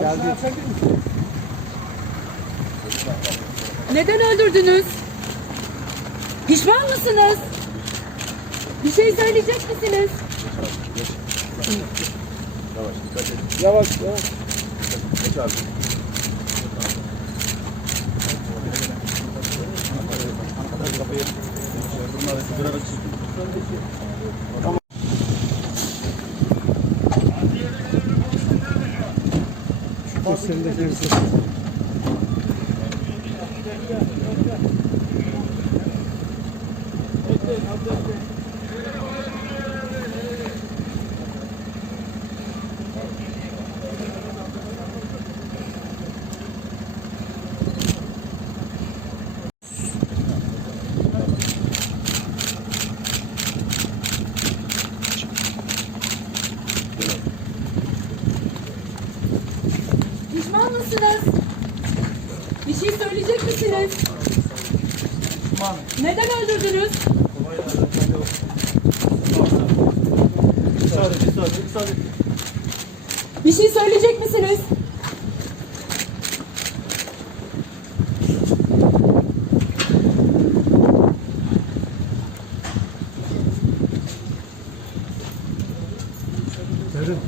Geldi. Neden öldürdünüz? Pişman mısınız? Bir şey söyleyecek misiniz? Yavaş yavaş. Şu gösterindeki hırsız. Tamam mısınız? Bir şey söyleyecek misiniz? Tamam. Neden öldürdünüz? Bir şey söyleyecek misiniz? Evet.